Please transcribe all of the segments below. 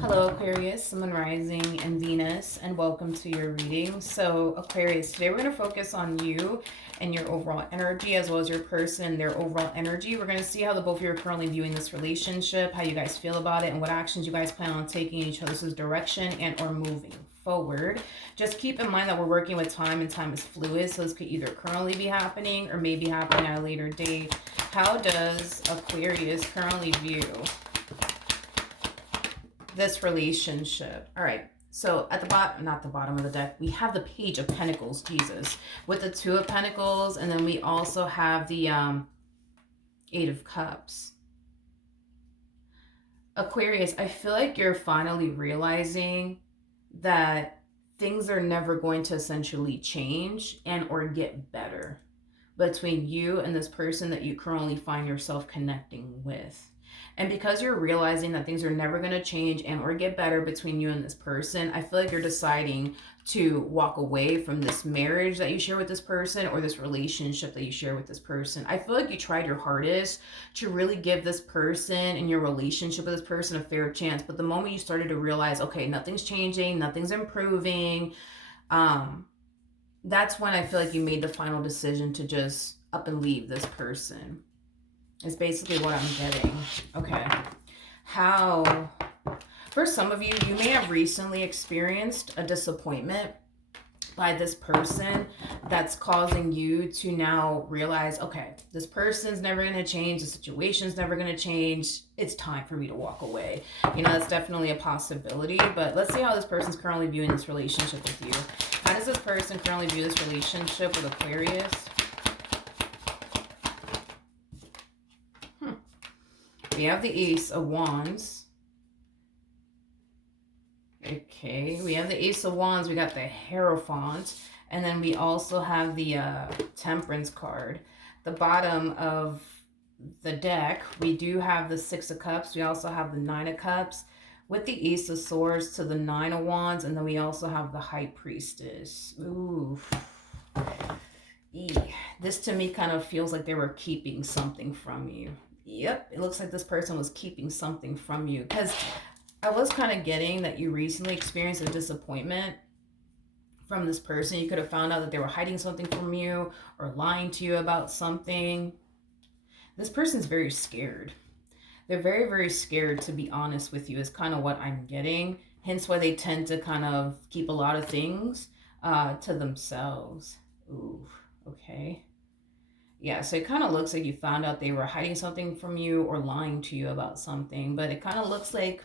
Hello, Aquarius, Sun Rising, and Venus, and welcome to your reading. So, Aquarius, today we're going to focus on you and your overall energy, as well as your person and their overall energy. We're going to see how the both of you are currently viewing this relationship, how you guys feel about it, and what actions you guys plan on taking in each other's direction and or moving forward. Just keep in mind that we're working with time, and time is fluid, so this could either currently be happening or may be happening at a later date. How does Aquarius currently view this relationship? All right, so at the bottom, not the bottom of the deck, we have the Page of Pentacles, Jesus, with the Two of Pentacles, and then we also have the Eight of Cups. Aquarius, I feel like you're finally realizing that things are never going to essentially change and or get better between you and this person that you currently find yourself connecting with. And because you're realizing that things are never going to change and or get better between you and this person, I feel like you're deciding to walk away from this marriage that you share with this person or this relationship that you share with this person. I feel like you tried your hardest to really give this person and your relationship with this person a fair chance. But the moment you started to realize, okay, nothing's changing, nothing's improving, that's when I feel like you made the final decision to just up and leave this person. Is basically what I'm getting. Okay. How, for some of you, you may have recently experienced a disappointment by this person that's causing you to now realize, okay, this person's never going to change, the situation's never going to change, it's time for me to walk away. You know, that's definitely a possibility, but let's see how this person's currently viewing this relationship with you. How does this person currently view this relationship with Aquarius? We have the Ace of Wands. Okay, we have the Ace of Wands. We got the Hierophant. And then we also have the Temperance card. The bottom of the deck, we do have the Six of Cups. We also have the Nine of Cups with the Ace of Swords to the Nine of Wands. And then we also have the High Priestess. Ooh. This to me kind of feels like they were keeping something from you. Yep, it looks like this person was keeping something from you, because I was kind of getting that you recently experienced a disappointment from this person. You could have found out that they were hiding something from you or lying to you about something. This person's very scared. They're very, very scared, to be honest with you, is kind of what I'm getting. Hence why they tend to kind of keep a lot of things to themselves. Ooh, okay. Yeah, so it kind of looks like you found out they were hiding something from you or lying to you about something, but it kind of looks like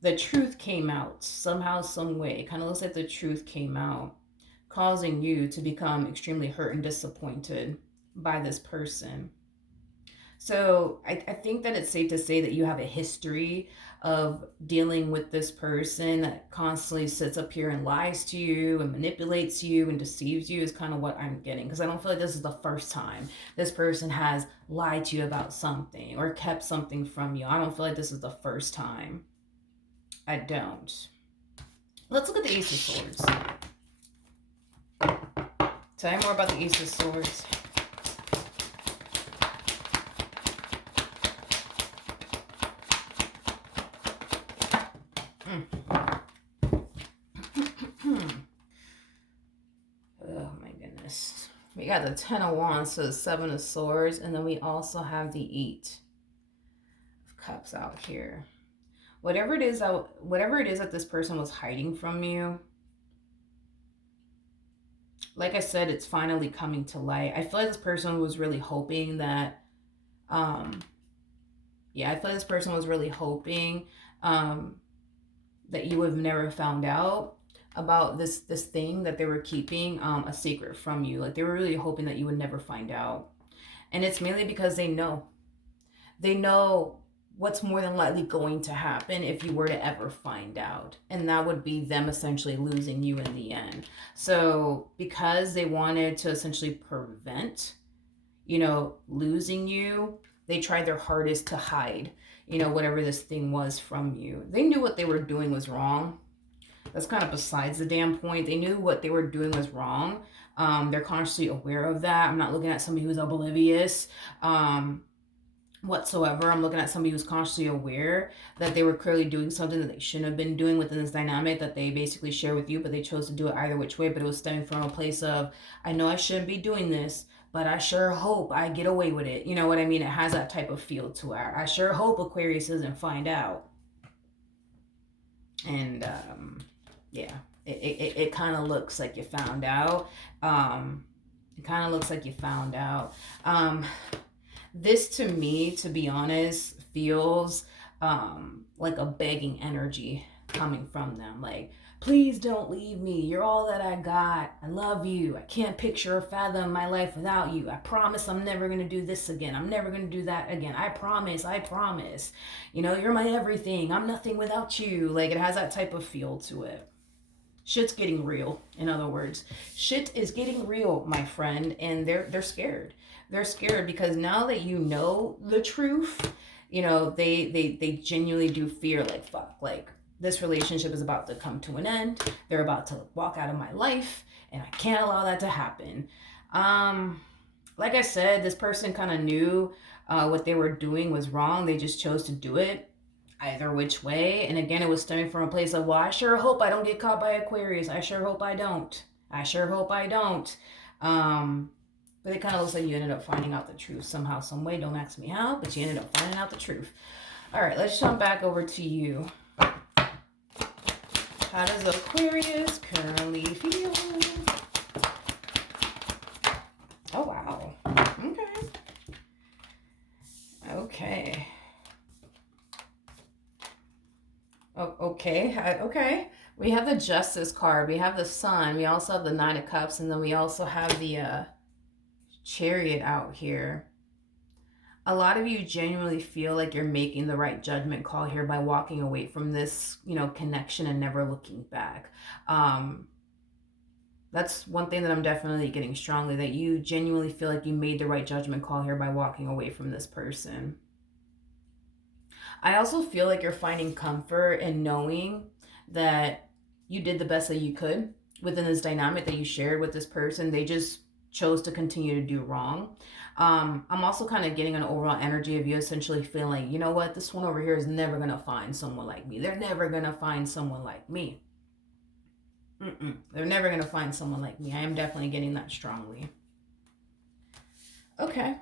the truth came out somehow, some way. It kind of looks like the truth came out, causing you to become extremely hurt and disappointed by this person. So I think that it's safe to say that you have a history of dealing with this person that constantly sits up here and lies to you and manipulates you and deceives you, is kind of what I'm getting. Because I don't feel like this is the first time this person has lied to you about something or kept something from you. I don't feel like this is the first time. I don't. Let's look at the Ace of Swords. Tell me more about the Ace of Swords. Oh my goodness. We got the Ten of Wands, so the Seven of Swords, and then we also have the Eight of Cups out here. Whatever it is that this person was hiding from you, like I said, it's finally coming to light. I feel like this person was really hoping that I feel like this person was really hoping that you would have never found out about this thing that they were keeping a secret from you. Like they were really hoping that you would never find out. And it's mainly because they know what's more than likely going to happen if you were to ever find out, and that would be them essentially losing you in the end. So because they wanted to essentially prevent losing you, they tried their hardest to hide whatever this thing was from you. They knew what they were doing was wrong. That's kind of besides the damn point. They knew what they were doing was wrong. They're consciously aware of that. I'm not looking at somebody who's oblivious. whatsoever. I'm looking at somebody who's consciously aware that they were clearly doing something that they shouldn't have been doing within this dynamic that they basically share with you, but they chose to do it either which way. But it was stemming from a place of, I know I shouldn't be doing this, but I sure hope I get away with it. You know what I mean? It has that type of feel to it. I sure hope Aquarius doesn't find out. And yeah, it kind of looks like you found out. It kind of looks like you found out. This to me, to be honest, feels like a begging energy coming from them. Like, please don't leave me. You're all that I got. I love you. I can't picture or fathom my life without you. I promise I'm never going to do this again. I'm never going to do that again. I promise. I promise. You know, you're my everything. I'm nothing without you. Like, it has that type of feel to it. Shit's getting real, in other words. Shit is getting real, my friend, and they're scared. They're scared because now that you know the truth, you know, they genuinely do fear, like, fuck, like, this relationship is about to come to an end. They're about to walk out of my life, and I can't allow that to happen. Like I said, this person kind of knew what they were doing was wrong. They just chose to do it either which way. And again, it was stemming from a place of, well, I sure hope I don't get caught by Aquarius. I sure hope I don't. I sure hope I don't. But it kind of looks like you ended up finding out the truth somehow, some way. Don't ask me how, but you ended up finding out the truth. All right, let's jump back over to you. How does Aquarius currently feel? Oh, wow. Okay. Okay. Oh, okay. Okay. We have the Justice card. We have the Sun. We also have the Nine of Cups. And then we also have the Chariot out here. A lot of you genuinely feel like you're making the right judgment call here by walking away from this, you know, connection and never looking back. That's one thing that I'm definitely getting strongly, that you genuinely feel like you made the right judgment call here by walking away from this person. I also feel like you're finding comfort in knowing that you did the best that you could within this dynamic that you shared with this person. They just chose to continue to do wrong. I'm also kind of getting an overall energy of you essentially feeling, you know what, this one over here is never going to find someone like me. They're never going to find someone like me. They're never going to find someone like me. I am definitely getting that strongly. Okay.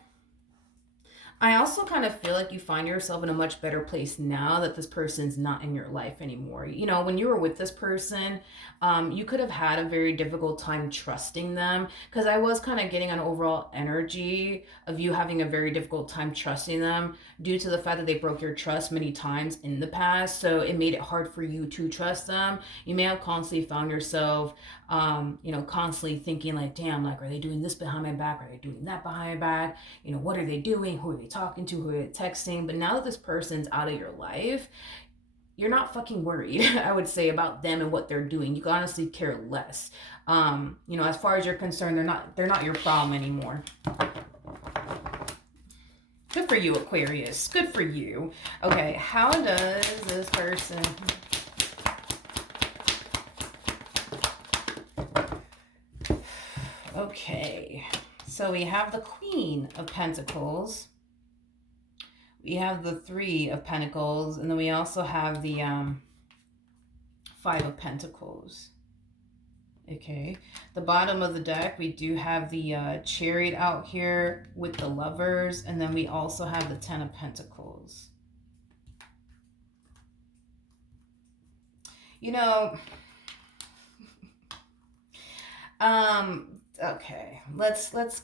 I also kind of feel like you find yourself in a much better place now that this person's not in your life anymore. You know, when you were with this person, you could have had a very difficult time trusting them, because I was kind of getting an overall energy of you having a very difficult time trusting them due to the fact that they broke your trust many times in the past. So it made it hard for you to trust them. You may have constantly found yourself, you know, constantly thinking like, damn, like, are they doing this behind my back? Are they doing that behind my back? You know, what are they doing? Who are they talking to? Who are they texting? But now that this person's out of your life, you're not fucking worried, I would say, about them and what they're doing. You honestly care less. You know, as far as you're concerned, they're not your problem anymore. Good for you, Aquarius. Good for you. Okay, how does this person... Okay, so we have the Queen of Pentacles. We have the Three of Pentacles, and then we also have the Five of Pentacles. Okay, the bottom of the deck, we do have the Chariot out here with the Lovers, and then we also have the Ten of Pentacles. You know, okay,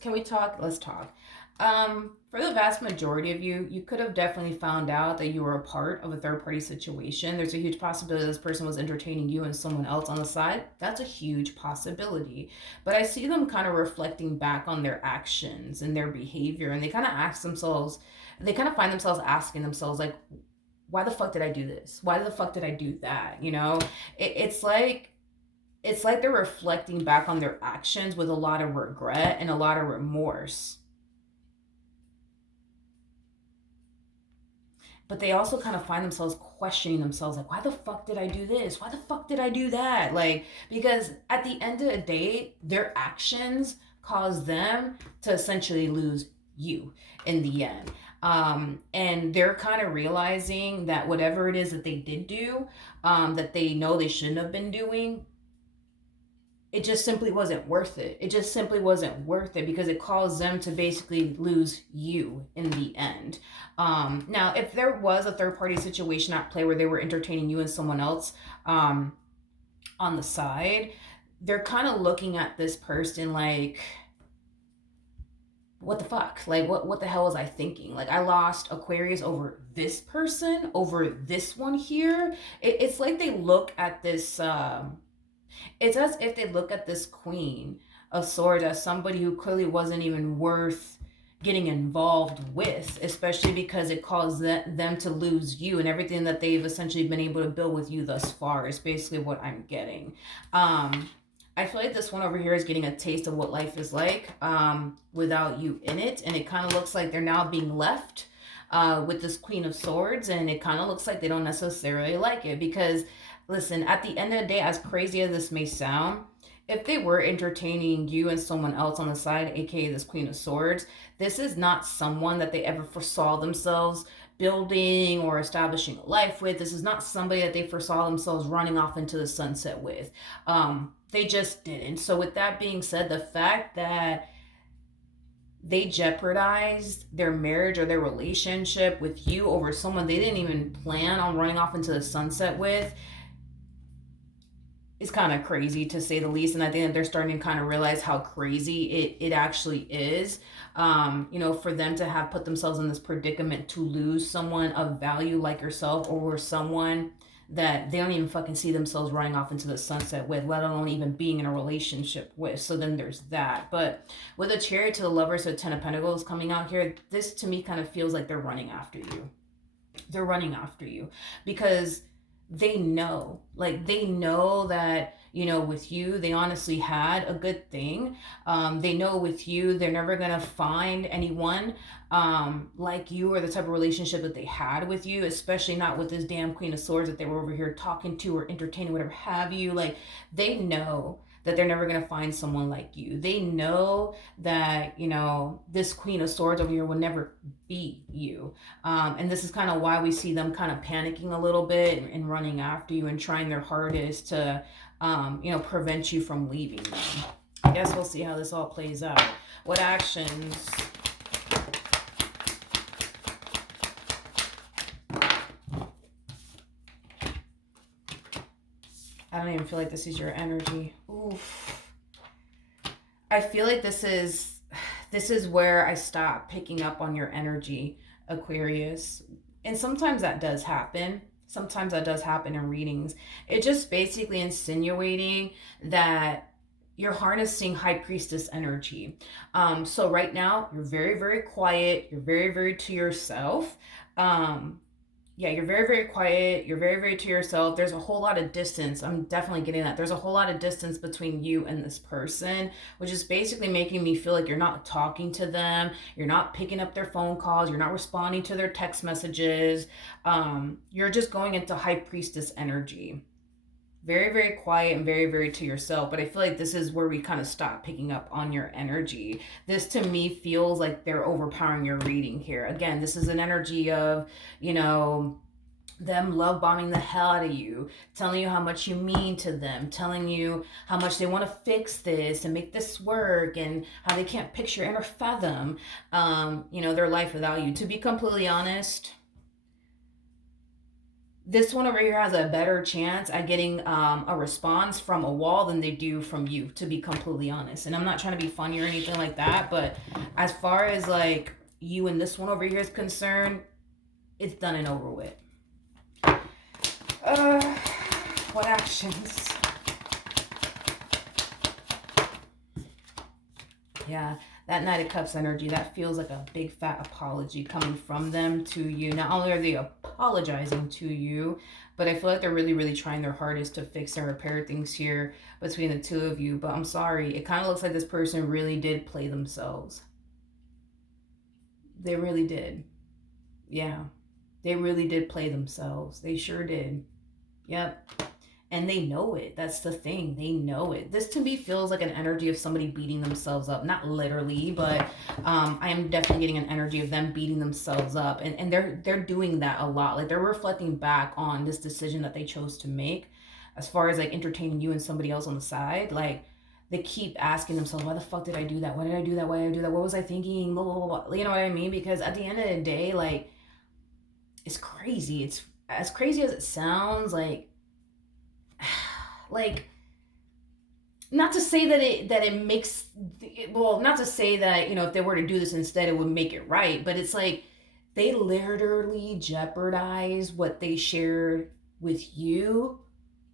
can we talk? Let's talk. For the vast majority of you, you could have definitely found out that you were a part of a third-party situation. There's a huge possibility this person was entertaining you and someone else on the side. That's a huge possibility. But I see them kind of reflecting back on their actions and their behavior, and they kind of find themselves asking themselves, like, why the fuck did I do this? Why the fuck did I do that? You know, it's like they're reflecting back on their actions with a lot of regret and a lot of remorse. But they also kind of find themselves questioning themselves, like, why the fuck did I do this? Why the fuck did I do that? Like, because at the end of the day, their actions cause them to essentially lose you in the end. And they're kind of realizing that whatever it is that they did do, that they know they shouldn't have been doing, it just simply wasn't worth it. It just simply wasn't worth it because it caused them to basically lose you in the end. Now, if there was a third party situation at play where they were entertaining you and someone else on the side, they're kind of looking at this person like, what the fuck? Like, what the hell was I thinking? Like, I lost Aquarius over this person, over this one here. It's like they look at this. It's as if they look at this Queen of Swords as somebody who clearly wasn't even worth getting involved with, especially because it caused them to lose you and everything that they've essentially been able to build with you thus far is basically what I'm getting. I feel like this one over here is getting a taste of what life is like without you in it, and it kind of looks like they're now being left with this Queen of Swords, and it kind of looks like they don't necessarily like it because, listen, at the end of the day, as crazy as this may sound, if they were entertaining you and someone else on the side, aka this Queen of Swords, this is not someone that they ever foresaw themselves building or establishing a life with. This is not somebody that they foresaw themselves running off into the sunset with. They just didn't. So with that being said, the fact that they jeopardized their marriage or their relationship with you over someone they didn't even plan on running off into the sunset with is kind of crazy, to say the least. And I think that they're starting to kind of realize how crazy it actually is. For them to have put themselves in this predicament to lose someone of value like yourself or someone that they don't even fucking see themselves running off into the sunset with, let alone even being in a relationship with. So then there's that. But with a Chariot to the Lovers, so Ten of Pentacles coming out here, this to me kind of feels like they're running after you. They're running after you because they know that, with you, they honestly had a good thing. They know with you, they're never going to find anyone like you or the type of relationship that they had with you, especially not with this damn Queen of Swords that they were over here talking to or entertaining, whatever have you. Like, they know that they're never going to find someone like you. They know that, this Queen of Swords over here will never be you. And this is kind of why we see them kind of panicking a little bit and running after you and trying their hardest to, prevent you from leaving them. I guess we'll see how this all plays out. What actions? I don't even feel like this is your energy. Oof. I feel like this is where I stop picking up on your energy, Aquarius. And sometimes that does happen. Sometimes that does happen in readings. It's just basically insinuating that you're harnessing High Priestess energy. So right now, you're very, very quiet. You're very, very to yourself. You're very, very quiet. You're very, very to yourself. There's a whole lot of distance. I'm definitely getting that. There's a whole lot of distance between you and this person, which is basically making me feel like you're not talking to them. You're not picking up their phone calls. You're not responding to their text messages. You're just going into High Priestess energy. Very, very quiet and very, very to yourself. But I feel like this is where we kind of stop picking up on your energy. This to me feels like they're overpowering your reading here. Again, this is an energy of, them love bombing the hell out of you, telling you how much you mean to them, telling you how much they want to fix this and make this work, and how they can't picture and or fathom, their life without you. To be completely honest, this one over here has a better chance at getting a response from a wall than they do from you, to be completely honest. And I'm not trying to be funny or anything like that, but as far as like you and this one over here is concerned, it's done and over with. What actions? Yeah, that Knight of Cups energy, that feels like a big fat apology coming from them to you. Not only are they apologizing to you, but I feel like they're really, really trying their hardest to fix and repair things here between the two of you. But I'm sorry, it kind of looks like this person really did play themselves. They really did. Yeah, they really did play themselves. They sure did. Yep. And they know it. That's the thing. They know it. This to me feels like an energy of somebody beating themselves up. Not literally, but I am definitely getting an energy of them beating themselves up. And they're doing that a lot. Like they're reflecting back on this decision that they chose to make as far as like entertaining you and somebody else on the side. Like they keep asking themselves, why the fuck did I do that? Why did I do that? Why did I do that? What was I thinking? Blah, blah, blah, blah. You know what I mean? Because at the end of the day, like, it's crazy. It's as crazy as it sounds. Like, not to say that it makes, well, not to say that, if they were to do this instead, it would make it right. But it's like they literally jeopardize what they shared with you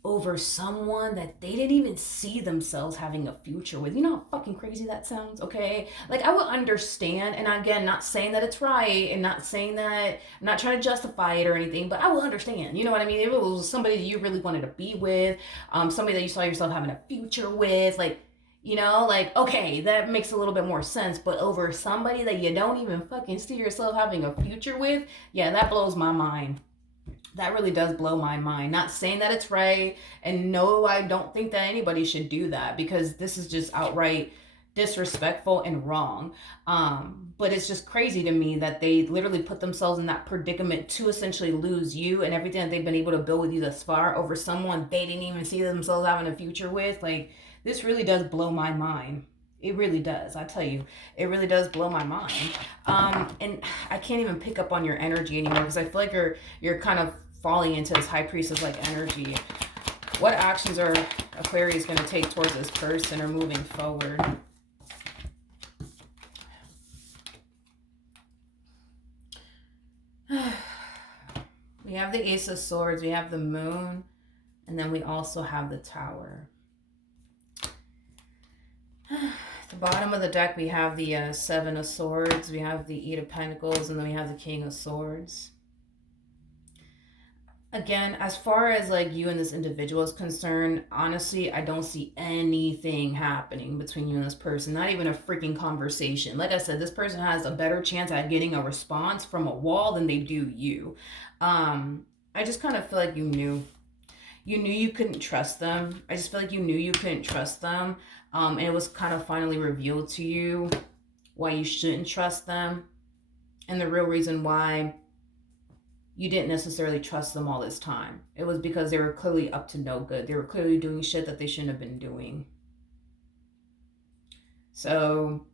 over someone that they didn't even see themselves having a future with. You know how fucking crazy that sounds, okay? Like, I would understand, and again, not saying that it's right, and not saying that, I'm not trying to justify it or anything, but I will understand, you know what I mean? If it was somebody that you really wanted to be with, somebody that you saw yourself having a future with, like, like, okay, that makes a little bit more sense, but over somebody that you don't even fucking see yourself having a future with, yeah, that blows my mind. That really does blow my mind. Not saying that it's right, and no, I don't think that anybody should do that, because this is just outright disrespectful and wrong. But it's just crazy to me that they literally put themselves in that predicament to essentially lose you and everything that they've been able to build with you thus far over someone they didn't even see themselves having a future with. Like, this really does blow my mind. It really does. I tell you, it really does blow my mind. And I can't even pick up on your energy anymore, because I feel like you're kind of falling into this high priestess like energy. What actions are Aquarius going to take towards this person or moving forward? We have the Ace of Swords, we have the Moon, and then we also have the Tower. At the bottom of the deck, we have the Seven of Swords, we have the Eight of Pentacles, and then we have the King of Swords. Again, as far as like you and this individual is concerned, honestly, I don't see anything happening between you and this person. Not even a freaking conversation. Like I said, this person has a better chance at getting a response from a wall than they do you. I just kind of feel like you knew you couldn't trust them. I just feel like you knew you couldn't trust them. And it was kind of finally revealed to you why you shouldn't trust them. And the real reason why you didn't necessarily trust them all this time. It was because they were clearly up to no good. They were clearly doing shit that they shouldn't have been doing. So,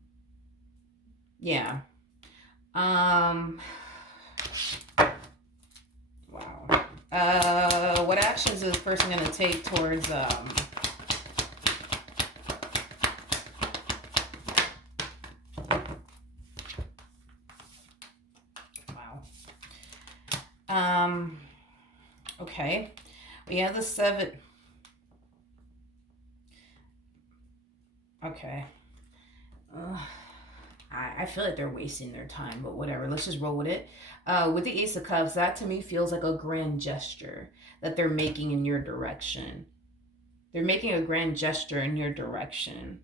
yeah. Wow. What actions is this person going to take towards okay. We have the 7. Okay. I feel like they're wasting their time, but whatever. Let's just roll with it. With the Ace of Cups, that to me feels like a grand gesture that they're making in your direction. They're making a grand gesture in your direction.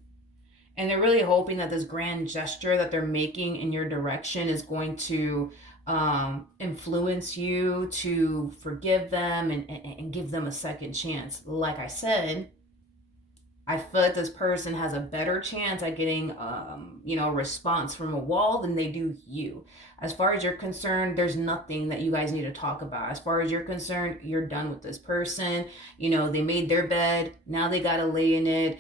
And they're really hoping that this grand gesture that they're making in your direction is going to influence you to forgive them and give them a second chance. Like I said, I feel like this person has a better chance at getting, a response from a wall than they do you. As far as you're concerned, there's nothing that you guys need to talk about. As far as you're concerned, you're done with this person. They made their bed. Now they got to lay in it.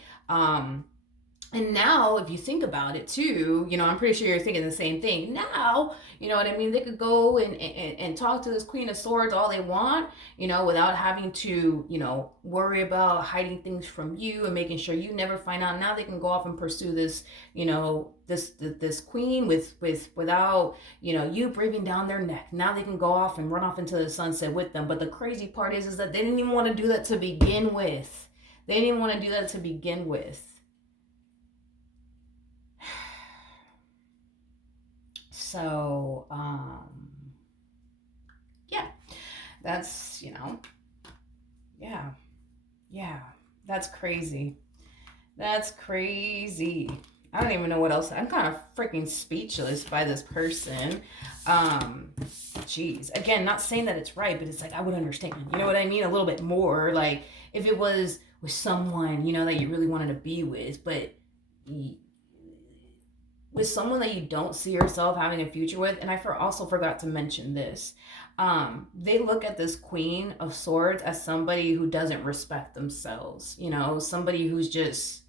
And now, if you think about it too, I'm pretty sure you're thinking the same thing. Now, you know what I mean? They could go and talk to this Queen of Swords all they want, without having to, worry about hiding things from you and making sure you never find out. Now they can go off and pursue this, this queen without, you breathing down their neck. Now they can go off and run off into the sunset with them. But the crazy part is that they didn't even want to do that to begin with. They didn't even want to do that to begin with. So, yeah, that's, yeah, that's crazy. That's crazy. I don't even know what else. I'm kind of freaking speechless by this person. Jeez. Again, not saying that it's right, but it's like I would understand. You know what I mean? A little bit more. Like if it was with someone, that you really wanted to be with, but with someone that you don't see yourself having a future with. And also forgot to mention this. They look at this Queen of Swords as somebody who doesn't respect themselves. Somebody who's just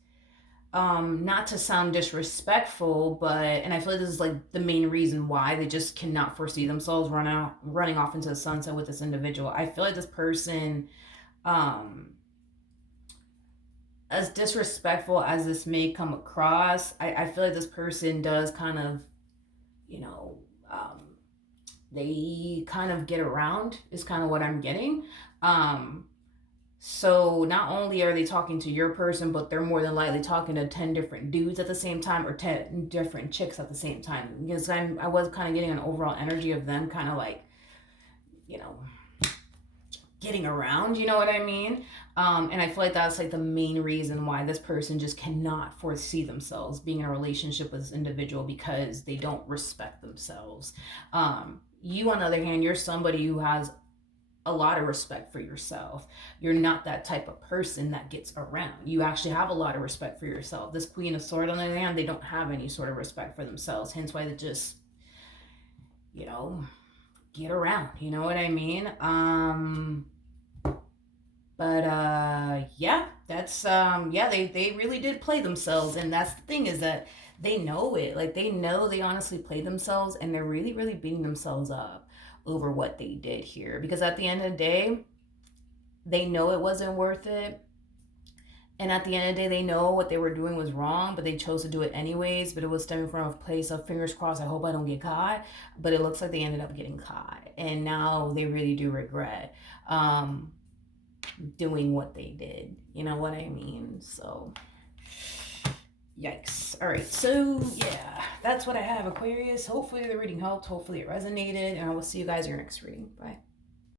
not to sound disrespectful, but and I feel like this is like the main reason why they just cannot foresee themselves running off into the sunset with this individual. I feel like this person, um as disrespectful as this may come across, I feel like this person does kind of, you know, they kind of get around, is kind of what I'm getting. Um, so not only are they talking to your person, but they're more than likely talking to 10 different dudes at the same time or 10 different chicks at the same time. Because I was kind of getting an overall energy of them kind of like, you know, getting around, you know what I mean? And I feel like that's like the main reason why this person just cannot foresee themselves being in a relationship with this individual, because they don't respect themselves. You, on the other hand, you're somebody who has a lot of respect for yourself. You're not that type of person that gets around. You actually have a lot of respect for yourself. This Queen of Swords, on the other hand, they don't have any sort of respect for themselves. Hence why they just, you know, get around. You know what I mean? But yeah, that's yeah, they really did play themselves, and that's the thing, is that they know it. Like they know they honestly played themselves, and they're really, really beating themselves up over what they did here. Because at the end of the day, they know it wasn't worth it. And at the end of the day, they know what they were doing was wrong, but they chose to do it anyways. But it was stemming from a place of fingers crossed, I hope I don't get caught. But it looks like they ended up getting caught. And now they really do regret doing what they did. You know what I mean? So, yikes. All right. So, yeah, that's what I have, Aquarius. Hopefully the reading helped. Hopefully it resonated. And I will see you guys in your next reading. Bye.